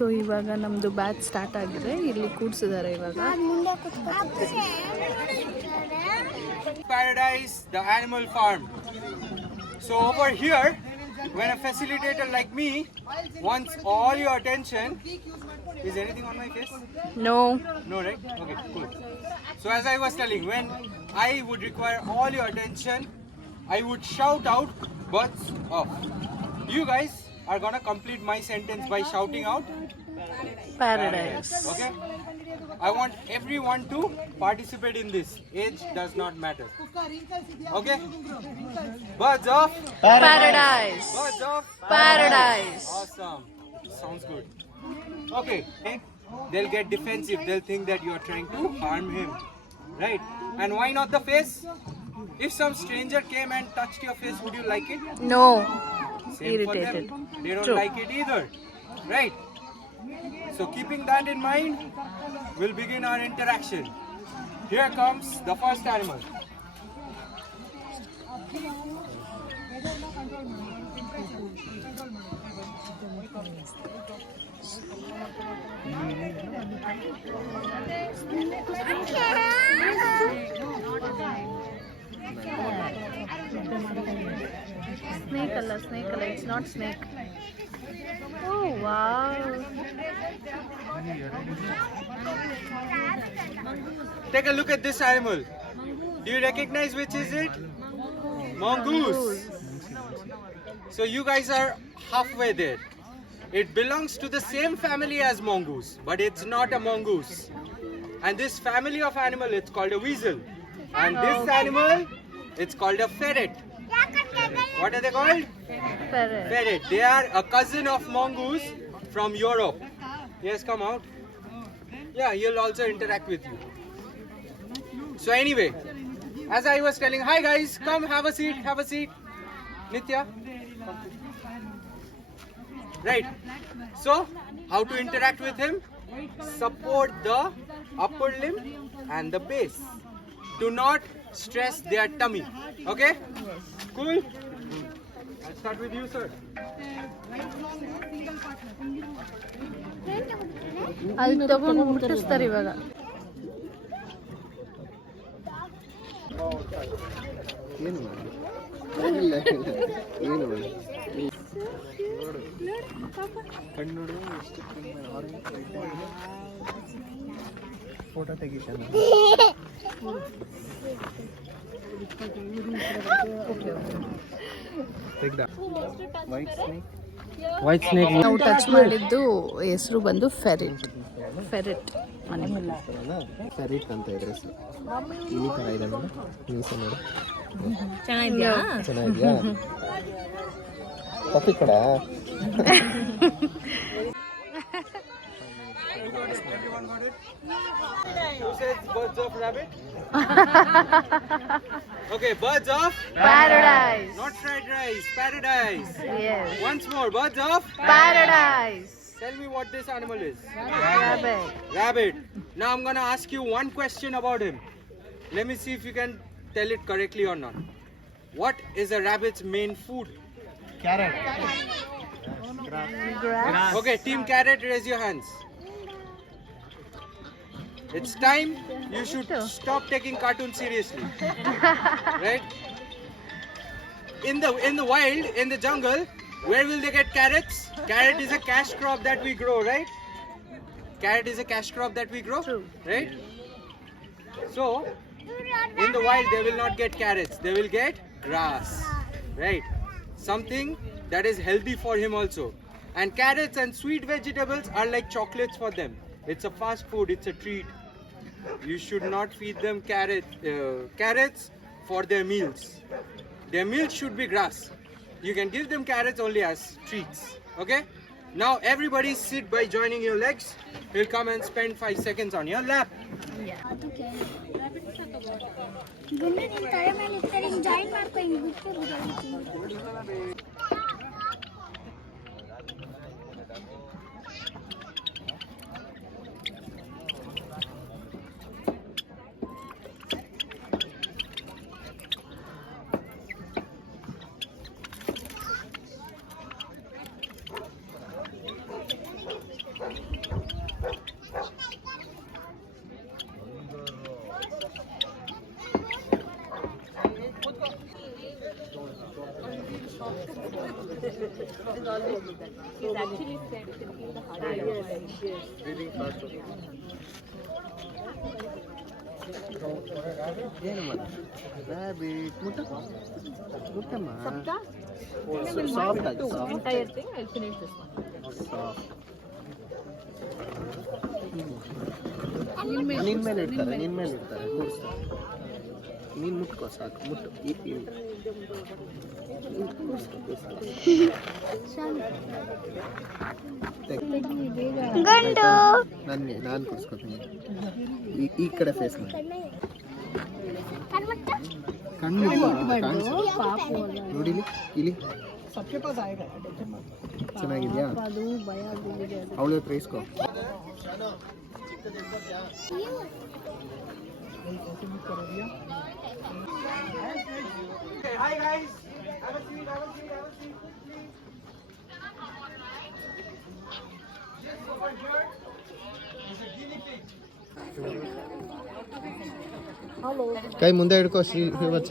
So ಇವಾಗ ನಮ್ಮದು batch start ಆಗಿದೆ. ಇಲ್ಲಿ ಕೂಡ್ಸಿದ್ದಾರೆ ಇವಾಗ. Paradise, the animal farm. So over here, when a facilitator like me wants all your attention, is anything on my face? No. No, right? Okay, cool. So as I was telling, when I would require all your attention, I would shout out birds off. You guys are gonna complete my sentence by shouting out Paradise. Okay? I want everyone to participate in this. Age does not matter. Okay? Birds of Paradise. Birds of Paradise. Awesome. Sounds good. Okay. They'll get defensive. They'll think that you are trying to harm him. Right? And why not the face? If some stranger came and touched your face, would you like it? No. Same Irritated. for them. They don't True. like it either. Right? So keeping that in mind, we'll begin our interaction. Here comes the first animal. Snake Allah, it's not snake. Oh wow. Take a look at this animal. Do you recognize which is it? Mongoose. So you guys are halfway there. It belongs to the same family as mongoose, but it's not a mongoose. And this family of animal, it's called a weasel. And this animal, it's called a ferret. What are they called? Parrot. Ferret. They are a cousin of mongoose from Europe. Yes, come out. Yeah, he'll also interact with you. So anyway, as I was telling, hi guys, come have a seat, have a seat. Nitya. Right. So, how to interact with him? Support the upper limb and the base. Do not stress their tummy. Okay? Cool? I'll start with you, sir. ಅಲ್ಲಿ ತಗೊಂಡು ಮುಟ್ಟಿಸ್ತಾರೆ ಇವಾಗ. Photo ತೆಗಿತಾನೆ. White snake ನಾವು touch ಮಾಡಿದ್ದು ಹೆಸರು ಬಂದು ಫೆರಿಟ್. ಫೆರಿಟ್ animal. ಫೆರಿಟ್ ಅಂತ ಇದ್ರೆ ಈ ಥರ ಇದೆ ನೋಡಿ, ಮೀಸೆ ನೋಡಿ. ಚೆನ್ನಾಗಿದ್ಯಾ? ಚೆನ್ನಾಗಿದ್ಯಾ? ಕಾಫಿ ಕೊಡ. Who says birds of rabbit? Okay, birds of Paradise. not fried rice, paradise. Yes. Once more, birds of Paradise. Tell me what this animal is. Rabbit. Rabbit. Now I'm gonna ask you one question about him. Let me see if you can tell it correctly or not. What is a rabbit's main food? Carrot. Grass. Okay, team carrot, raise your hands. It's time you should stop taking cartoons seriously. Right? In the wild, in the jungle, where will they get carrots? Carrot is a cash crop that we grow, right? Carrot is a cash crop that we grow, True. right? So, in the wild, they will not get carrots. They will get grass, right? Something that is healthy for him also. And carrots and sweet vegetables are like chocolates for them. It's a fast food. It's a treat. You should not feed them carrots for their meals. Their meals should be grass. You can give them carrots only as treats. Okay? Now everybody sit by joining your legs. He'll come and spend 5 seconds on your lap. Breathing fast. ಏನು ಮಾಡ rabbit ಮುಟ್ಟಮ್ಮ soft ಆಗಿ Entire thing, I'll finish this one. ನಿನ್ ಮೇಲೆ ಇಡ್ತಾರೆ ಕೂರಿಸ್ತಾರೆ ನೀನು ಮುಟ್ಕೋ ಸಾಕು ಮುಟ್ಟು ನಾನು ಕೂರಿಸ್ಕೊತೀನಿ ಈ ಕಡೆ ಫೇಸ್ ಮಾಡಿ ಕಣ್ಣು ನೋಡಿ ಇಲ್ಲಿ ಚೆನ್ನಾಗಿದ್ಯಾ ಅವಳ ಹತ್ರ ಇಸ್ಕೋ Hi guys, have a seat, please. Just over here is a guinea pig. ಕೈ ಮುಂದೆ ಹಿಡ್ಕೋ ಶ್ರೀ ಬಚ್ಚ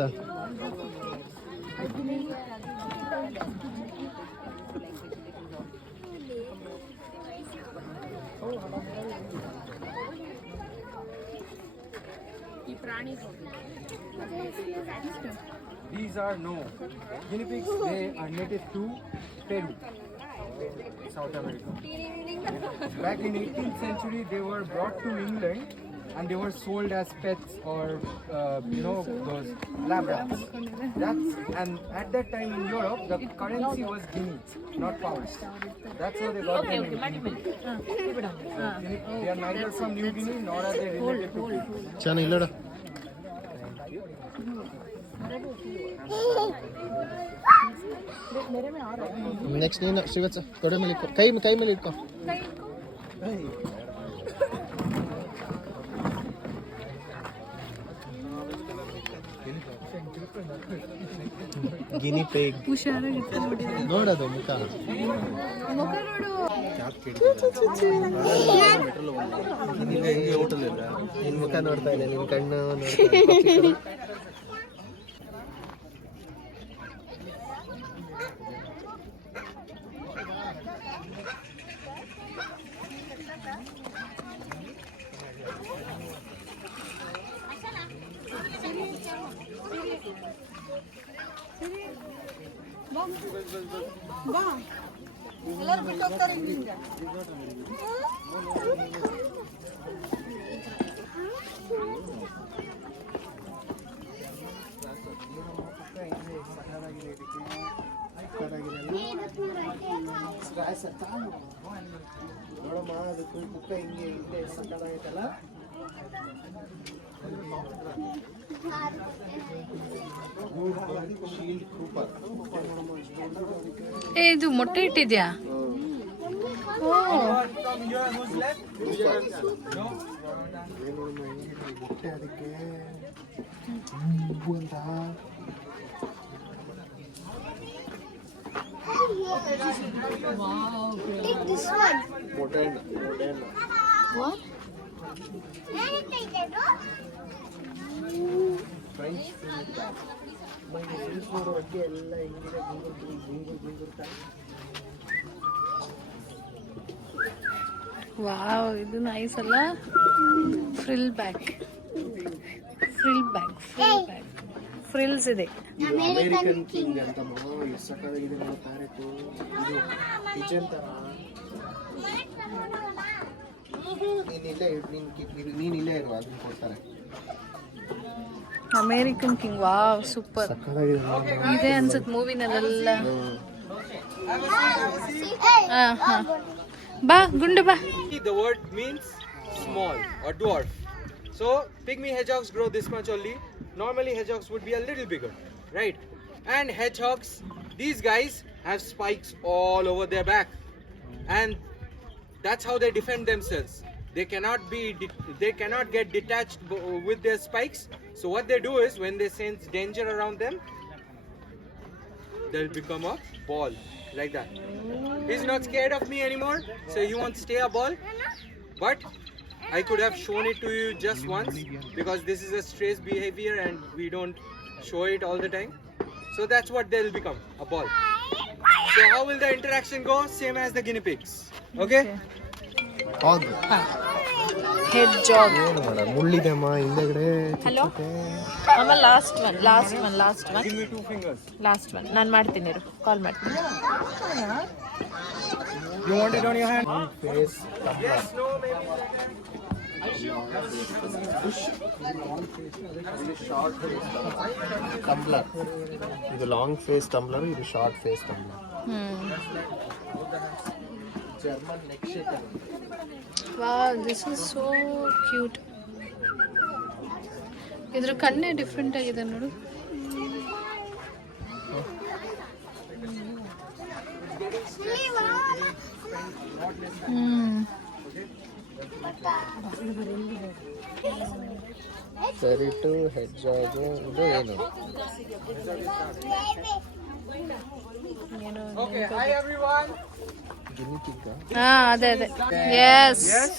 These are guinea pigs. They are native to Peru, South America. Back in 18th century, they were brought to England and they were sold as pets or those lab rats. And at that time in Europe, the currency was guineas, not pounds. That's how they got their name. They are neither from New Guinea nor are they related to people. ಚೆನ್ನಾಗಿ ಇಲ್ಲಡ next ನೀನು ಶ್ರೀವತ್ಸ ತೊಡೆ ಮೇಲೆ ಇಟ್ಕೋ ಕೈ ಮೇಲೆ ಇಟ್ಕೋ ಗಿನಿ ಪೇಗ್ ನೋಡೋದು ಮುಖ ನಿನ್ ಮುಖ ನೋಡ್ತಾ ಇದೆ ನಿನ್ ಕಣ್ಣು ನೋಡ್ತಾ ಇದೆ ನೋಡಮ್ಮ ಅದಕ್ಕೆ ಮುಖ ಹಿಂಗೆ ಹಿಂದೆ ಸಕ್ಕದಾಗೈತಲ್ಲ ಇದು ಮೊಟ್ಟೆ ಇಟ್ಟಿದ್ಯಾ ಮೊಟ್ಟೆ ಅದಕ್ಕೆ ಅಂತ Take this one. ಮೊಟ್ಟೆ What? ಫ್ರೆಂಚ್ ಫ್ರೆಂಡ್ಸ್ ನೋಡೋಕ್ಕೆ ಎಲ್ಲ ಹಿಂಗಿದೆ ಗುಂಗುರ್ತಾ ವಾವ್ ಇದು ನೈಸ್ ಅಲ್ಲ ಫ್ರಿಲ್ ಬ್ಯಾಕ್ ಫ್ರಿಲ್ಸ್ ಇದೆ ಅಮೇರಿಕನ್ ಕಿಂಗ್ ಅಂತ ಎಷ್ಟು ಸಕ್ಕದಾಗಿದೆ ನೋಡಿ ಪ್ಯಾರೆಟು ಇದು ಕಿಚನ್ ಥರ ನೀನಿಲ್ಲೇ ಇರು ಅದನ್ನ ಕೊಡ್ತಾರೆ ಅಮೇರಿಕನ್ ಕಿಂಗ್ ವಾವ್ ಸೂಪರ್ ಸಕ್ಕದಾಗಿದೆ ಇದೆ ಅನ್ಸುತ್ತೆ ಮೂವಿನಲ್ಲೆಲ್ಲ ಬಾ ಗುಂಡು ಬಾ The word means small or dwarf. So pygmy hedgehogs grow this much only. Normally hedgehogs would be a little bigger, right? And hedgehogs, these guys have spikes all over their back, and that's how they defend themselves. They cannot get detached with their spikes. So what they do is when they sense danger around them, they'll become a ball like that. He's not scared of me anymore, so he won't stay a ball. But I could have shown it to you just once because this is a stress behavior and we don't show it all the time. So So that's what they'll become, a ball. So how will the interaction go? Same as the guinea pigs. Okay? ಹಾಗು head ಜಾಗ್. ಏನು ಮಾಡ ಮುಳ್ಳಿದೆಮ್ಮ ಹಿಂದೆಗಡೆ. Hello ಅಮ್ಮ, last one. Give me 2 fingers. Last one ನಾನು ಮಾಡ್ತೀನಿ, ಕಾಲ್ ಮಾಡ್ತೀನಿ. You want it on your hand? Face Yes, no, maybe. Tumbler. ಇದು long face tumbler, ಇದು short face tumbler. German neck shaker. Wow, this is so cute. ಇದ್ರ ಕಣ್ಣೇ different ಆಗಿದೆ ನೋಡು. ಫೆರಿಟು, ಹೆಡ್ಜಾಗು, ಇದು ಏನು? Okay, hi everyone. ಗಿನಿ ಪಿಗ್. ಅದೇ S. Yes.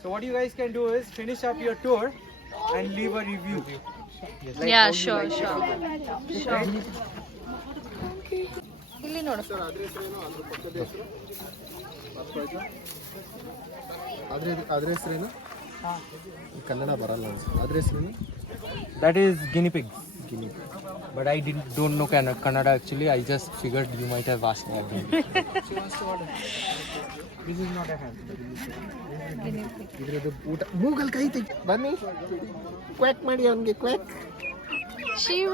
So what you guys can do is finish up your tour and leave a review. Yeah, sure. ಇಲ್ಲಿ ನೋಡು. ಅದ್ರ ಹೆಸರೇನು? ಕನ್ನಡ ಬರಲ್ಲ ಅನ್ಸುತ್ತೆ. ಅದ್ರ ಹೆಸರೇನು? That is guinea pig. Guinea. But I don't know Kannada actually. I just figured you might have asked me again. This is not a hand. ಇದ್ರದ್ದು ಊಟ. ಮೂಗಲ್ ಕೈ ತೆಗಿ. ಬನ್ನಿ, ಕ್ವಾಕ್ ಮಾಡಿ ಅವನಿಗೆ ಕ್ವಾಕ್. ಶಿವ.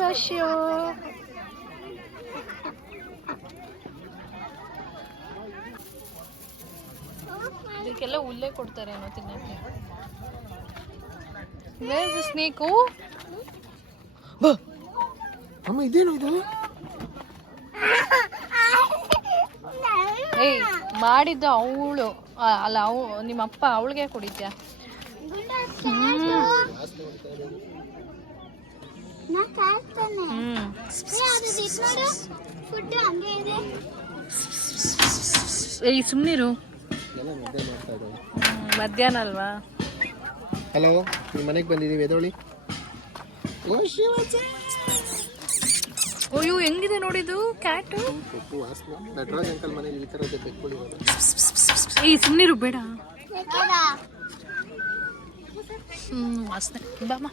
ಇದಕ್ಕೆಲ್ಲ ಹುಲ್ಲೇ ಕೊಡ್ತಾರೆ ಏನೋ ತಿನ್ನಕ್ಕೆ. ಸ್ನೇಕು. ಅಮ್ಮ ಇದೇನು ಇದು? ಏಯ್, ಮಾಡಿದ್ದು ಅವಳು ಅಲ್ಲ, ನಿಮ್ಮಪ್ಪ ಅವಳಿಗೆ ಕುಡಿತ್ಯಾ? ಏಯ್ ಸುಮ್ಮನಿರು, ಮಧ್ಯಾಹ್ನ ಅಲ್ವಾ? ಹಲೋ, ನಿಮ್ಮ ಮನೆಗೆ ಬಂದಿದ್ದೀವಿ, ಎದೋಳಿ. ಅಯ್ಯೋ, ಹೆಂಗಿದೆ ನೋಡಿದು ಕ್ಯಾಟ್. ನಟರಾಜ್ ಅಂಕಲ್ ಮನೇಲಿ ಈ ಥರದ್ದು ಬೆಕ್ಕೊಳ್ಳಿ. ಏಯ್ ಸುಮ್ಮನಿರು, ಬೇಡ. ವಾಸನೆ ಬಾಮ.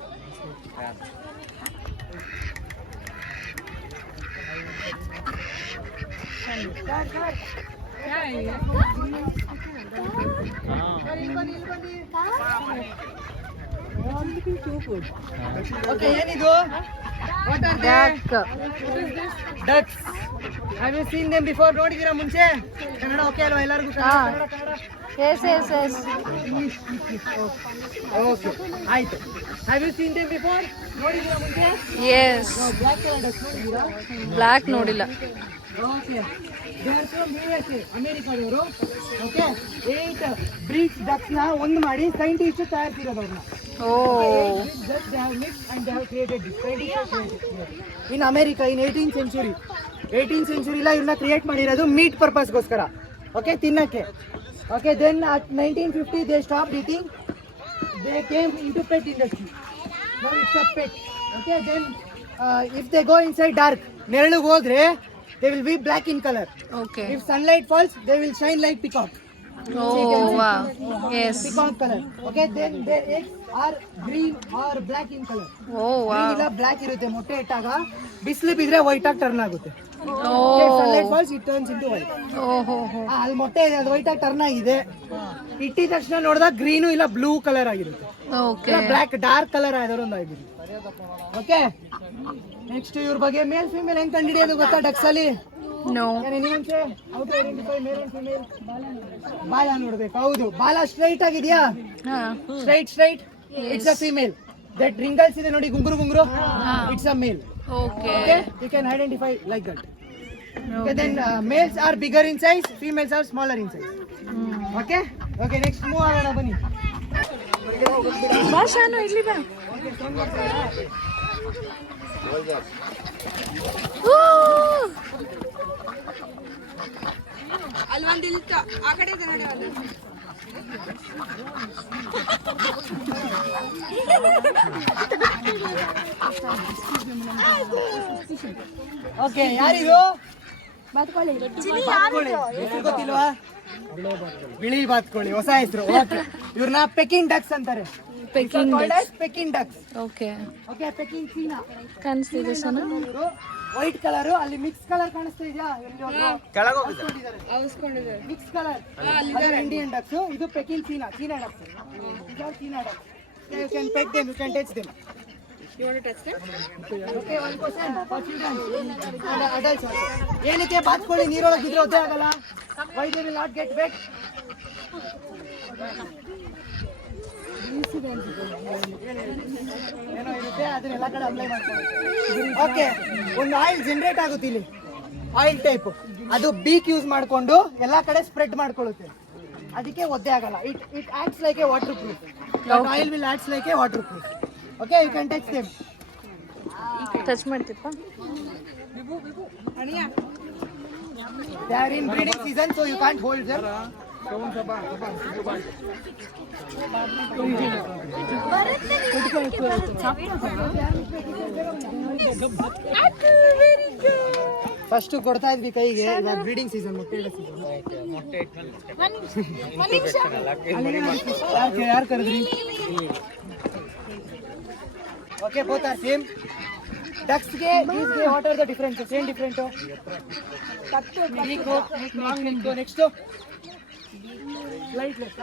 Okay, ಏನಿದು? What are they? Ducks. Have you seen them before? ನೋಡಿದೀರಾ ಮುಂಚೆ? ಕನ್ನಡ ಓಕೆ ಅಲ್ವಾ ಎಲ್ಲರಿಗೂ? ಕನ್ನಡ. ಎಸ್. Okay, ಆಯ್ತು. Have you seen them before? ನೋಡಿದೀರಾ ಮುಂಚೆ? ಎಸ್. Black color ducks ನೋಡಿದೀರಾ? ಬ್ಲ್ಯಾಕ್ ನೋಡಿಲ್ಲ. Okay. They are from USA, ಅಮೆರಿಕಾದವರು. Okay. 8 breeds ducks ನ ಒಂದು ಮಾಡಿ ಸೈಂಟಿಸ್ಟ್ ತಯಾರಿಸಿರೋದು ಅವ್ರನ್ನ. Just they have mixed and they have created this. In America, in 18th century. 18th century la ಇವನ್ನ create ಮಾಡಿರೋದು meet ಪರ್ಪಸ್ಗೋಸ್ಕರ. Okay, ತಿನ್ನಕ್ಕೆ. Okay, then at 1950 they stopped eating. They came into pet industry. Now it's a pet. Okay, then if they go inside dark, ನೆರಳಿಗೆ ಹೋದ್ರೆ they will be black in color. Okay. If sunlight falls, they will shine like peacock. Oh wow. Yes. Peacock color. Okay, then their eggs are green or black in color. Oh wow. ಇಲ್ಲ block ಇರುತ್ತೆ. ಮೊಟ್ಟೆ ಇಟ್ಟಾಗ ಬಿಸಿಲು ಬಿದ್ರೆ white ಆಗಿ turn ಆಗುತ್ತೆ. Oh. Sunlight falls it turns into white. ಅಲ್ಲಿ ಮೊಟ್ಟೆ ಇದೆ, ಅದು ವೈಟ್ ಆಗಿ ಟರ್ನ್ ಆಗಿದೆ. ಇಟ್ಟಿದ ತಕ್ಷಣ ನೋಡಿದಾಗ ಗ್ರೀನು ಇಲ್ಲ ಬ್ಲೂ ಕಲರ್ ಆಗಿರುತ್ತೆ. Okay. ಬ್ಲಾಕ್ ಡಾರ್ಕ್ ಕಲರ್ ಆದವರು ಒಂದು ಆಗಿರುತ್ತೆ. ಓಕೆ, ನೆಕ್ಸ್ಟ್ ಇವ್ರ ಬಗ್ಗೆ ಮೇಲ್ ಫಿಮೇಲ್ ಹೆಂಗ್ ಕಂಡಿಡಿಯೋದು ಗೊತ್ತಾ ಡಕ್ಸ್ ಅಲ್ಲಿ? No. ಬಾಲ ನೋಡ್ಬೇಕು. ಹೌದು, ಬಾಲ ಸ್ಟ್ರೈಟ್ ಆಗಿದ್ಯಾ? Straight. It's a female. That ringlets ಇದೆ ನೋಡಿ, ಗುಂಗುರು, it's a male. Okay. Okay, you can identify like that. Okay, then males are bigger in size, females are smaller in size. Okay, next move ಆಗೋಣ ಬನ್ನಿ. ಭಾಷಾನು ಇಲ್ಲಿ ಬಾ. ಅಲ್ಲಿ ಒಂದು ಇಲ್ತ ಆ ಕಡೆ ಇದೆ ನೋಡಿ ಒಂದು. ಓಕೆ ಯಾರಿದು ಬಾತ್ಕೊಳ್ಳಿ ಬಾತ್ಕೋಳಿ ಹೆಸರು ಗೊತ್ತಿಲ್ವಾ? ಬಿಳಿ ಬಾತ್ಕೋಳಿ ಹೊಸ ಹೆಸರು. ಇವ್ರನ್ನ ಪೆಕಿಂಗ್ ಡಕ್ಸ್ ಅಂತಾರೆ. Peking ducks. Okay okay Peking China ಕಾಣಿಸ್ತಿದೆ ಸನ. ವೈಟ್ ಕಲರ್ ಅಲ್ಲಿ ಮಿಕ್ಸ್ ಕಲರ್ ಕಾಣಿಸ್ತಾ ಇದೆಯಾ? Mix colour Indian ducks. ಇದು Peking China ducks. China ducks. You can pet them, you can touch them. You want to touch them? Okay, one question for children and adults also. ಏನಕ್ಕೆ ಬಾತ್ಕೋಳಿ ನೀರೊಳಗೆ ಇದ್ರೆ ಒದ್ದೆ ಆಗಲ್ಲ? Why they will not get wet? ಏನೋ ಇರುತ್ತೆ ಅದನ್ನ ಎಲ್ಲ ಕಡೆ apply ಮಾಡ್ಕೊಳ್ಳಿ. ಓಕೆ, ಒಂದು ಆಯಿಲ್ ಜನರೇಟ್ ಆಗುತ್ತೆ ಇಲ್ಲಿ, ಆಯಿಲ್ ಟೈಪ್. ಅದು ಬೀಕ್ ಯೂಸ್ ಮಾಡಿಕೊಂಡು ಎಲ್ಲ ಕಡೆ ಸ್ಪ್ರೆಡ್ ಮಾಡ್ಕೊಳ್ಳುತ್ತೆ. ಅದಕ್ಕೆ ಒದ್ದೆ ಆಗಲ್ಲ. It acts like a waterproof. Oil will acts like a waterproof. Okay, you can touch them. Touch ಮಾಡ್ತಿಪ್ಪ. They are in breeding season, so you can't hold them. First ಕೊಡ್ತಾ ಇದ್ವಿ ಕೈಗೆ. ಇವಾಗ breeding season, ಮೊಟ್ಟೆ ಇಡೋ season. ಯಾರು ಕರೆದ್ರಿ? Okay, both are same. ಡಕ್ಸ್ಗೆ ಗೀಸ್ಗೆ ವಾಟ್ ಆರ್ ದ ಡಿಫರೆನ್ಸಸ್? ಏನು ಡಿಫರೆಂಟು? Next flightless.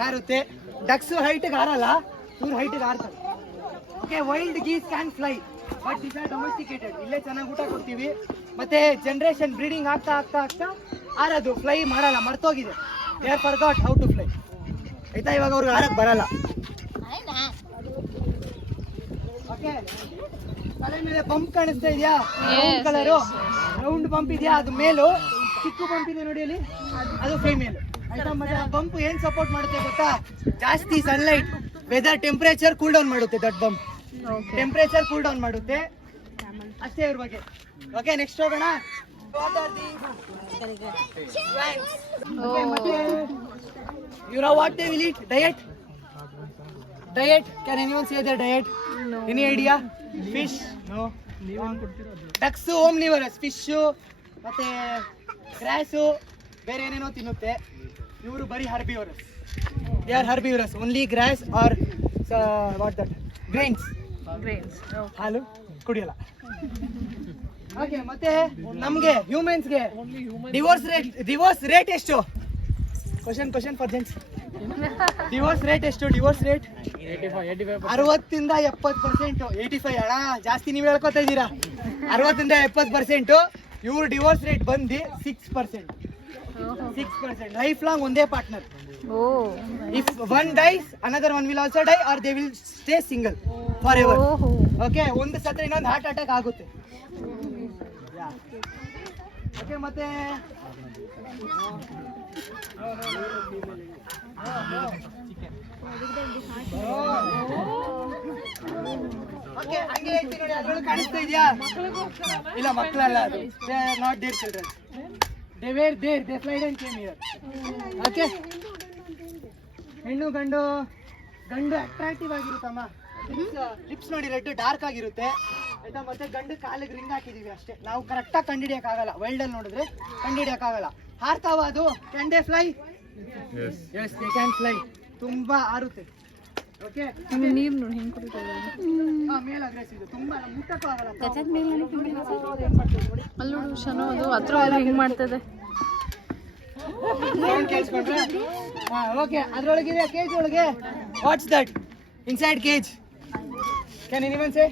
ಹಾರುತ್ತೆ. ಡಕ್ಸ್ ಹೈಟ್ಗೆ ಹಾರಲ್ಲ, ಇವ್ರು ಹೈಟ್ಗೆ ಹಾರ್ತಾರೆ. Okay, wild geese can fly but these are domesticated. ಇಲ್ಲೇ ಚೆನ್ನಾಗಿ ಊಟ ಕೊಡ್ತೀವಿ. ಮತ್ತೆ ಜನರೇಷನ್ ಬ್ರೀಡಿಂಗ್ ಆಗ್ತಾ ಆಗ್ತಾ ಆಗ್ತಾ ಹಾರೋದು, ಫ್ಲೈ ಮಾಡಲ್ಲ, ಮರ್ತೋಗಿದೆ. They are forgot how to fly. ಆಯ್ತಾ? ಇವಾಗ ಅವ್ರಿಗೆ ಹಾರಕ್ಕೆ ಬರಲ್ಲ. ಓಕೆ, ತಲೆ ಮೇಲೆ ಬಂಪ್ ಕಾಣಿಸ್ತಾ ಇದೆಯಾ? ರೌಂಡ್ ಕಲರು ರೌಂಡ್ ಬಂಪ್ ಇದೆಯಾ? ಅದು ಮೇಲು. ಚಿಕ್ಕ ಬಂಪ್ ಇದೆ ನೋಡಿ ಅಲ್ಲಿ, ಅದು ಫೀಮೇಲ್. ಆಯ್ತಾ? ಮತ್ತೆ ಆ ಬಂಪ್ ಏನ್ ಸಪೋರ್ಟ್ ಮಾಡುತ್ತೆ ಗೊತ್ತಾ? ಜಾಸ್ತಿ sunlight, weather, temperature cool down ಮಾಡುತ್ತೆ. That bump temperature cool down ಮಾಡುತ್ತೆ. ಅಷ್ಟೇ ಇವ್ರ ಬಗ್ಗೆ. ಓಕೆ, ನೆಕ್ಸ್ಟ್ ಹೋಗೋಣ. You know what they will eat? Diet? Can anyone say their diet? No. Any idea? Fish? No. Ducks omnivorous. Fish ಮತ್ತೆ gross ಬೇರೆ ಏನೇನೋ ತಿನ್ನುತ್ತೆ. ಇವರು ಬರೀ herbivorous. They are herbivorous. Only grass or what that? Grains. ಹಾಲು ಕುಡಿಯಲ್ಲ. Okay, ಮತ್ತೆ ನಮ್ಗೆ ಹ್ಯೂಮನ್ಸ್ಗೆ ಡಿವೋರ್ಸ್ ರೇಟ್ ಎಷ್ಟು? Question for gents. Divorce rate ಎಷ್ಟು? ಡಿವೋರ್ಸ್ ರೇಟ್ 60ಇಂದ 70%. 85 ಅಣ್ಣ, ಜಾಸ್ತಿ ನೀವು ಹೇಳ್ಕೊತಾ ಇದ್ದೀರಾ. 60ಇಂದ 70%. ಇವ್ರ ಡಿವೋರ್ಸ್ ರೇಟ್ ಬಂದು 6%. ಲೈಫ್ ಲಾಂಗ್ ಒಂದೇ partner. If one dies another one will also die or they will stay single forever. Okay, ಒಂದು ಸತ್ರ ಇನ್ನೊಂದು ಹಾರ್ಟ್ ಅಟ್ಯಾಕ್ ಆಗುತ್ತೆ. ಓಕೆ, ಮತ್ತೆ ಓಕೆ, ಹಂಗೆ ಹೇಳ್ತೀನಿ ನೋಡಿ. ಅದ್ರೊಳಗೆ ಕಾಣಿಸ್ತಾ ಇದೆಯಾ? ಇಲ್ಲ, ಮಕ್ಕಳಲ್ಲ ಅದು. They are not their children. They were there, they flied and came here. Okay, ಹೆಣ್ಣು ಗಂಡು ಅಟ್ರಾಕ್ಟಿವ್ ಆಗಿರುತ್ತಮ್ಮ. ಲಿಪ್ಸ್ ನೋಡಿ ರೆಡ್ ಡಾರ್ಕ್ ಆಗಿರುತ್ತೆ. ಆಯ್ತಾ? ಮತ್ತೆ ಗಂಡು ಕಾಲಿಗೆ ರಿಂಗ್ ಹಾಕಿದೀವಿ ಅಷ್ಟೇ. ನಾವು ಕರೆಕ್ಟಾಗಿ ಕಂಡುಹಿಡಿಯೋಕ್ಕಾಗಲ್ಲ. ವೈಲ್ಡ್ ಅಲ್ಲಿ ನೋಡಿದ್ರೆ ಕಂಡುಹಿಡಿಯೋಕ್ಕಾಗಲ್ಲ. ಹಾರ್ತಾವ ಅದು? Can they fly? Yes, they can fly. ತುಂಬಾ ಹಾರುತ್ತೆ. ಓಕೆ, ನೀರು ನೋಡಿ ಹೆಂಗೆ ಕುಡಿತಾರೆ. ಮೇಲ್ ಅಗ್ರೆಸಿವ್, ತುಂಬಾ ಮುಟ್ಟಕ್ಕೂ ಆಗಲ್ಲ. ಅಲ್ಲಿ ನೋಡು ಶನೋ, ಅದು ಹತ್ರ ಹಿಂಗೆ ಮಾಡ್ತದೆ. ಕೇಳಿಸ್ಕೊಂಡ್ರೆ ಓಕೆ. ಅದ್ರೊಳಗಿದೆ ಕೇಜ್ ಒಳಗೆ. What's that inside cage? Can anyone say?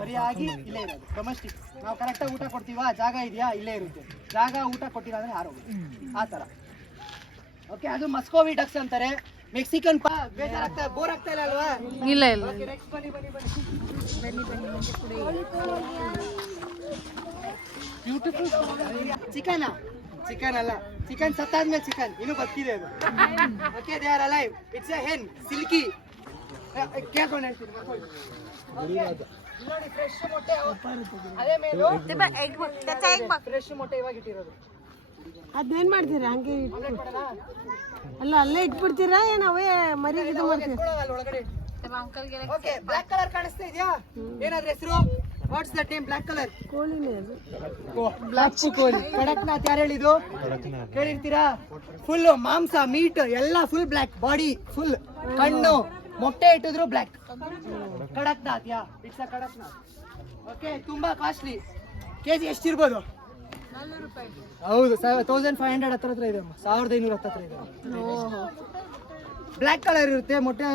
ಮರಿಯಾಗಿ ಇಲ್ಲೇ ಇರೋದು ಡೊಮೆಸ್ಟಿಕ್. ನಾವು ಕರೆಕ್ಟಾಗಿ ಊಟ ಕೊಡ್ತೀವಾ? ಜಾಗ ಇದೆಯಾ? ಇಲ್ಲೇ ಇರುತ್ತೆ. ಜಾಗ ಊಟ ಕೊಟ್ಟಿಲ್ಲ ಅಂದ್ರೆ ಹಾರೋಗುತ್ತೆ. ಆ ಥರ. ಓಕೆ, ಅದು ಮಸ್ಕೋವಿ ಡಕ್ಸ್ ಅಂತಾರೆ. ಮೆಕ್ಸಿಕನ್ ಬೇಜಾರಾಗ್ತಾ, ಬೋರ್ ಆಗ್ತಾ ಇಲ್ಲ ಅಲ್ವಾ? ಇಲ್ಲ. ನೆಕ್ಸ್ಟ್ ಬನ್ನಿ. ಬ್ಯೂಟಿಫುಲ್. ಚಿಕನ್ ಅಲ್ಲ, ಚಿಕನ್ ಸತ್ತಾದ್ಮೇಲೆ ಚಿಕನ್ ಇನ್ನೂ ಬದುಕಿದೆ ಅದು. Okay, they are alive. It's a hen, silkie. ಕೇಳ್ಕೊಂಡು ಹೇಳ್ತೀನಿ. ನೋಡಿ, ಫ್ರೆಶ್ ಮೊಟ್ಟೆ ಅದೇ ಮೇಲು. ಫ್ರೆಶ್ ಮೊಟ್ಟೆ ಇವಾಗ ಇಟ್ಟಿರೋದು. ಅದೇನ್ ಮಾಡ್ತೀರಾ ಹಂಗೆ ಅಲ್ಲ ಅಲ್ಲೇ ಇಟ್ಬಿಡ್ತೀರಾ ಏನ್ ಅವೇ ಮರಿ ಇದು ಮಾಡ್ತೀರಾ? ಓಕೆ, ಬ್ಲಾಕ್ ಕಲರ್ ಕಾಣಿಸ್ತಾ ಇದೆಯಾ? ಏನಾದ್ರ ಹೆಸರು? What's that name? Black colour ಕೋಳಿನೇ ಅದು. ಬ್ಲಾಕ್ ಕೋಳಿ. ಕಡಕ್ನಾಥ್ ಯಾರು ಹೇಳಿದ್ದು? ಕೇಳಿರ್ತೀರಾ? ಫುಲ್ ಮಾಂಸ, ಮೀಟ್ ಎಲ್ಲ ಫುಲ್ ಬ್ಲಾಕ್, ಬಾಡಿ ಫುಲ್, ಕಣ್ಣು, ಮೊಟ್ಟೆ ಇಟ್ಟಿದ್ರು black. Kadaknath, yeah it's a Kadaknath. Okay, ತುಂಬಾ ಕಾಸ್ಟ್ಲಿ. ಕೆಜಿ ಎಷ್ಟಿರ್ಬೋದು? ಹೌದು, 1500 ಹತ್ರ ಇದೆ, 1500 ಹತ್ರ ಇದೆ. ಬ್ಲಾಕ್ ಕಲರ್ ಇರುತ್ತೆ, ಮೊಟ್ಟೆ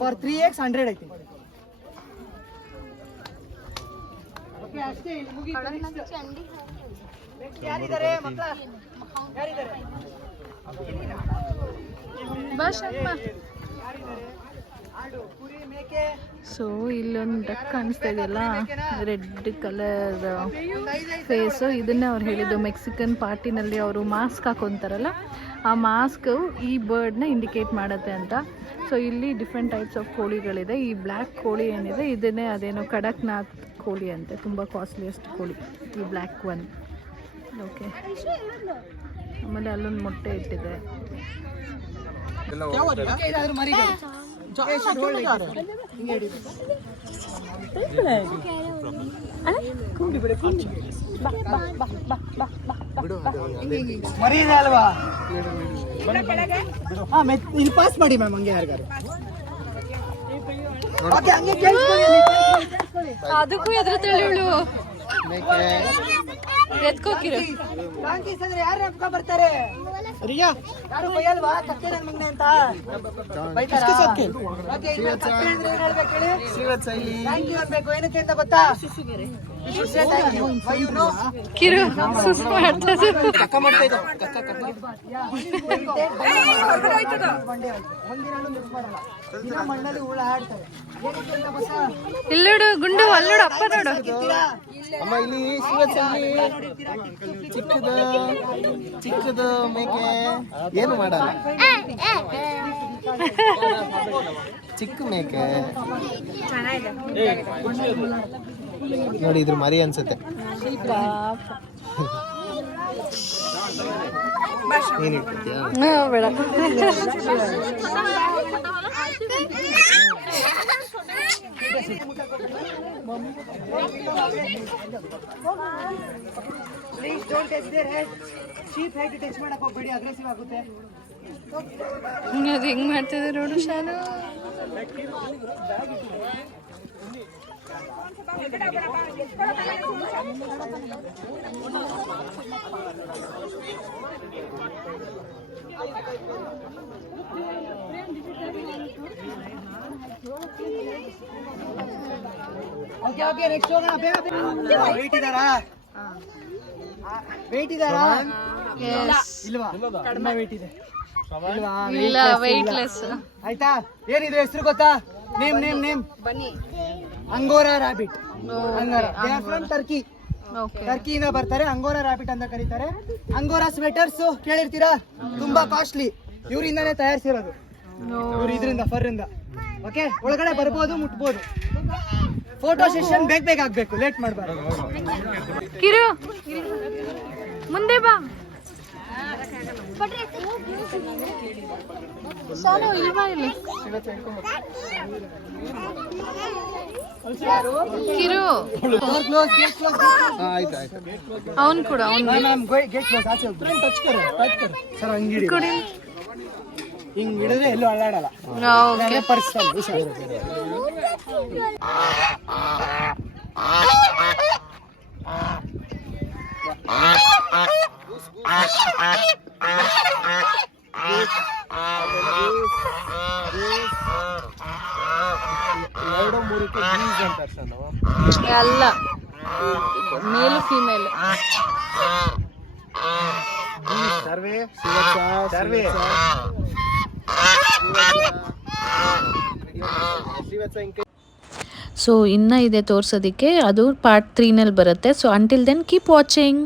ಫಾರ್ 3x 100 ಐತಿ. ಓಕೆ, ಅಷ್ಟೇ, ಇಲ್ಲಿ ಮುಗೀತು. ನೆಕ್ಸ್ಟ್ ಯಾರಿದ್ದಾರೆ ಮಕ್ಕಳ? ಯಾರಿದ್ದಾರೆ? ಆಡು, ಕುರಿ, ಮೇಕೆ. ಸೊ ಇಲ್ಲೊಂದು ಡಕ್ ಕಾಣಿಸ್ತಾ ಇದೆಯಲ್ಲ, ರೆಡ್ ಕಲರ್ ಫೇಸು. ಇದನ್ನೇ ಅವ್ರು ಹೇಳಿದ್ದು, ಮೆಕ್ಸಿಕನ್ ಪಾರ್ಟಿನಲ್ಲಿ ಅವರು ಮಾಸ್ಕ್ ಹಾಕೊತಾರಲ್ಲ, ಆ ಮಾಸ್ಕು ಈ ಬರ್ಡ್ನ ಇಂಡಿಕೇಟ್ ಮಾಡುತ್ತೆ ಅಂತ. ಸೊ ಇಲ್ಲಿ ಡಿಫ್ರೆಂಟ್ ಟೈಪ್ಸ್ ಆಫ್ ಕೋಳಿಗಳಿದೆ. ಈ ಬ್ಲ್ಯಾಕ್ ಕೋಳಿ ಏನಿದೆ ಇದನ್ನೇ ಅದೇನೋ ಕಡಕ್ನಾಥ್ ಕೋಳಿ ಅಂತೆ, ತುಂಬ ಕಾಸ್ಟ್ಲಿಯೆಸ್ಟ್ ಕೋಳಿ ಈ ಬ್ಲ್ಯಾಕ್ ಒನ್. ಓಕೆ, ಆಮೇಲೆ ಅಲ್ಲೊಂದು ಮೊಟ್ಟೆ ಇಟ್ಟಿದೆ. ಇದಾದ್ರೂ ಮರಿಗಳು. ಮರಿ ಇದೆ ಅಲ್ವಾ? ಇಲ್ಲಿ ಪಾಸ್ ಮಾಡಿ ಮ್ಯಾಮ್, ಹಂಗೆ ಯಾರಿಗಾರು. ಓಕೆ, ಹಂಗೆ ಕೇಳಿಸ್ಕೊಳ್ಳಿ. ಅದಕ್ಕೂ ಎದುರುತ್ತಳು ಎತ್ಕೋಕಿರು. ಫ್ರಾಂಕೀಸ್ ಅಂದ್ರೆ ಯಾರು ನೆಪ್ಕೊ ಬರ್ತಾರೆ? ಯಾರು ಬೈಯಲ್ವಾ ಕತ್ತೆ ನನ್ ಮಗನೆ ಅಂತ ಬೈತಾರಾ? ಓಕೆ, ಇನ್ನು ಕತ್ತೆ ಅಂದ್ರೆ ಏನ್ ಹೇಳ್ಬೇಕು ಹೇಳಿ? ಥ್ಯಾಂಕ್ ಯು ಅನ್ಬೇಕು. ಏನಕ್ಕೆ ಅಂತ ಗೊತ್ತಾ? ಕಿರು ಸುಸ್ ಮಾಡ್ತದೆ. ಮಣ್ಣಲ್ಲಿ ಹುಳ ಆಡ್ತಾರೆ. ಏನಕ್ಕೆ ಅಂತ ಗೊತ್ತಾ? ಇಲ್ಲೋಡು ಗುಂಡು, ಅಲ್ಲೋಡು ಅಪ್ಪ ನೋಡು. ಅಮ್ಮ ಇಲ್ಲಿ ಚಿಕ್ಕದ ಮೇಕೆ ಏನು ಮಾಡಲ್ಲ, ಚಿಕ್ಕ ಮೇಕೆ ನೋಡಿ, ಇದ್ರ ಮರಿ ಅನ್ಸುತ್ತೆ. ನೀನ್ ಇಟ್ಕೊತೀಯಾ? ಬೇಡ. Please don't touch their head. Sheep head touch ಮಾಡಕ್ಕೆ ಹೋಗ್ಬೇಡಿ, ಅಗ್ರೆಸಿವ್ ಆಗುತ್ತೆ. ಅದು ಹೆಂಗ್ ಮಾಡ್ತಿದೆ ನೋಡು ಶಾನು. ಓಕೆ ಓಕೆ, ನೆಕ್ಸ್ಟ್ ಹೋಗೋಣ. ಬೇಗ ವೇಟ್ ಇದಾರಾ? ವೇಟ್ ಇದಾರಾ? ಇಲ್ವಾ? ಕಡಿಮೆ ವೇಟ್ ಇದೆ. ಇಲ್ಲ, ವೆಯ್ಟ್ಲೆಸ್. ಆಯ್ತಾ? ಏನಿದೆ ಹೆಸರು ಗೊತ್ತಾ? Name name name. ಬನ್ನಿ. Angora rabbit. Angora. They are from Turkey. Okay, ಟರ್ಕಿಯಿಂದ ಬರ್ತಾರೆ. ಅಂಗೋರಾ ರಾಬಿಟ್ ಅಂತ ಕರೀತಾರೆ. ಅಂಗೋರಾ ಸ್ವೆಟರ್ಸ್ ಕೇಳಿರ್ತೀರಾ? ತುಂಬಾ ಕಾಸ್ಟ್ಲಿ. ಇವರಿಂದಾನೇ ತಯಾರಿಸಿರೋದು. ಇವ್ರು ಇದರಿಂದ, ಫರ್ ಇಂದ. ಓಕೆ, ಒಳಗಡೆ ಬರ್ಬೋದು, ಮುಟ್ಬೋದು. ಫೋಟೋ ಸೆಷನ್ ಬೇಗ ಆಗ್ಬೇಕು, ಲೇಟ್ ಮಾಡಬಾರ್ದು. ಕಿರು ಮುಂದೆ ಬಾ. ಶಾನು ಇಲ್ವಾ ಇಲ್ಲಿ? ಕಿರು ಆಯ್ತು ಆಯ್ತು. ಅವನ್ ಕೂಡ ಗೇಟ್ ಕ್ಲೋಸ್. ಆಚೆ ಟಚ್ ಸರ್, ಹಂಗಿಡಿ. ಹಿಂಗ್ ಹಿಡಿದ್ರೆ ಎಲ್ಲೂ ಅಳ್ಳಾಡಲ್ಲ. ಓಕೆ, ಪರ್ಸನ್ ಎರಡು ಮೂರಕ್ಕೆ ಅಂತಾರೆ ಸರ್ ನಾವು. ಅಲ್ಲ, ಮೇಲು ಫೀಮೇಲ್. Survey survey. ಸೊ ಇನ್ನು ಇದೆ ತೋರಿಸೋದಕ್ಕೆ, ಅದು ಪಾರ್ಟ್ 3ನಲ್ಲಿ ಬರುತ್ತೆ. So until then keep watching.